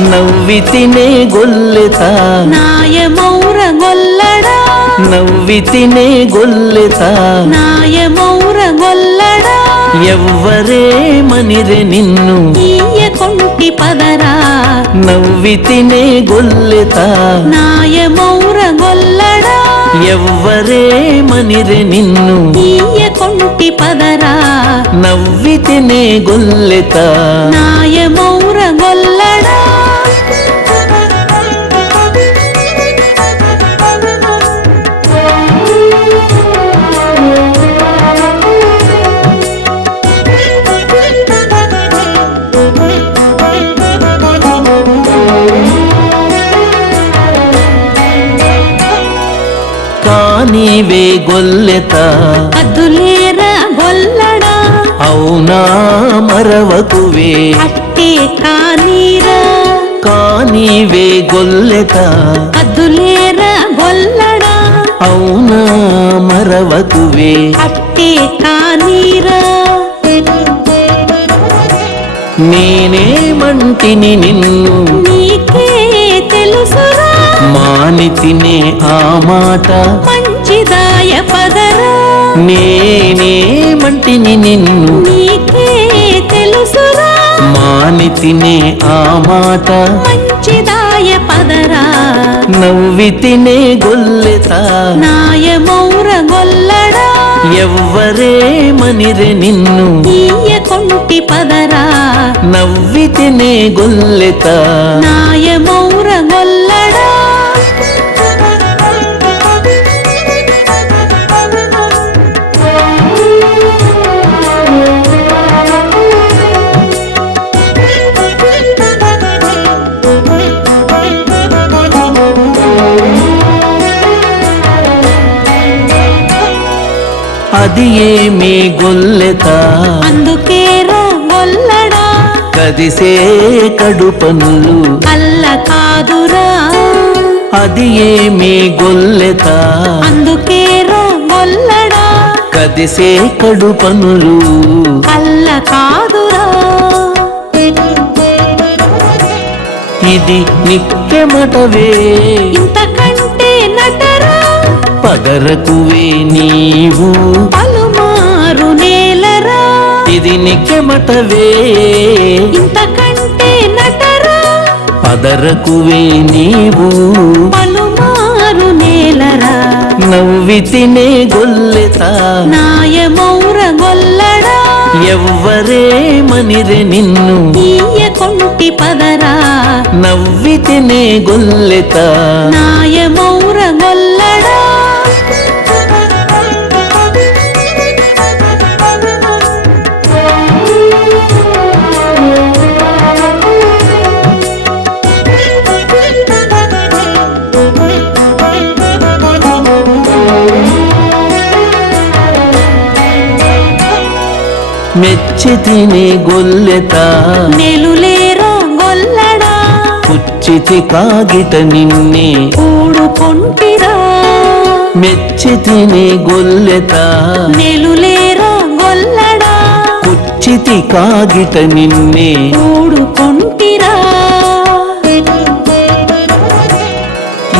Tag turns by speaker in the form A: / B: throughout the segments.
A: నవ్వితినే గొల్లెత.
B: నాయమౌర గొల్లడా
A: నవ్వితినే గొల్లెత.
B: నాయమౌర గొల్లడా
A: ఎవ్వరే మనిరె నిన్ను.
B: కొంటి పదరా.
A: నవ్వితినే గొల్లెత.
B: నాయమౌర గొల్లడా
A: ఎవ్వరే మనిరె నిన్ను.
B: కొంటి పదరా.
A: నవ్వితినే గొల్లెత.
B: నాయమౌర
A: కానీవే గొల్లెత.
B: అద్దులేరా గొల్లడా.
A: అవునా మరవకువే.
B: అట్టే కానీరా.
A: కానీవే గొల్లెత.
B: అద్దులేరా గొల్లడా.
A: అవునా మరవకువే.
B: అట్టే కానీరా.
A: నేనేమంటిని నిన్ను.
B: నీకే తెలుసురా.
A: మానితినే ఆ మాట
B: మంచిదాయ పదరా
A: నేనేమంటిని నిన్ను
B: నీకే తెలుసురా.
A: మానితినే ఆ మాట.
B: మంచిదాయ పదరా.
A: నవ్వితినే గొల్లెత.
B: నాయమౌర గొల్లడా.
A: ఎవ్వరే మనిరె నిన్ను.
B: ఈయ కొంటి పదరా.
A: నవ్వితినే గొల్లెత.
B: నాయమౌర
A: అది ఏమి గొల్లెత?
B: అందుకేరా గొల్లడా.
A: కదిసే కడుపనులు.
B: అల్ల కాదురా.
A: అది ఏమి గొల్లెత?
B: అందుకేరా గొల్లడా.
A: కదిసే కడుపనులు.
B: అల్ల కాదురా.
A: ఇది
B: ఇంతకంటే నటరా
A: పగరకువే నీవు.
B: పలుమారు నేలరా.
A: ఇది నిక్కెమటవే
B: ఇంతకంటే నటరా.
A: పదరకువే నీవు.
B: పలుమారు నేలరా.
A: నవ్వితినే గొల్లెత.
B: నాయమౌర గొల్లడా.
A: ఎవ్వరే మనిరె నిన్ను.
B: కొంటి పదరా.
A: నవ్వితినే గొల్లెత.
B: నాయమౌర
A: మెచ్చితిని గొల్లెత.
B: నెలులేరో గొల్లడా.
A: పుచ్చితి కాగిట నిన్నే
B: కూడు కొంటిరా
A: మెచ్చితిని గొల్లెత.
B: నెలులేరో గొల్లడా.
A: కుచ్చితి కాగిట నిన్నే
B: కూడు కొంటిరా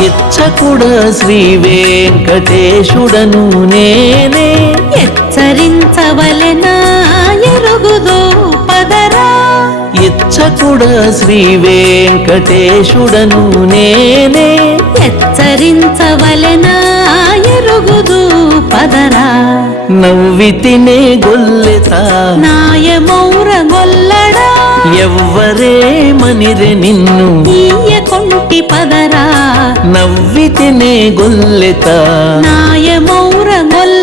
A: ఇచ్చకుడ శ్రీ వెంకటేశుడను నేనే
B: హెచ్చరించవలెనా. ఎరుగుదో పదరా.
A: ఇచ్చకుడ శ్రీ వెంకటేశుడను నేనే.
B: హెచ్చరించవలెనా ఎరుగుదు పదరా.
A: నవ్వితినే గొల్లెత.
B: నాయమౌర గొల్లడా.
A: ఎవ్వరే మనిరె నిన్ను.
B: కొంటి పదరా.
A: నవ్వితినే గొల్లెత.
B: నాయమౌర గొల్ల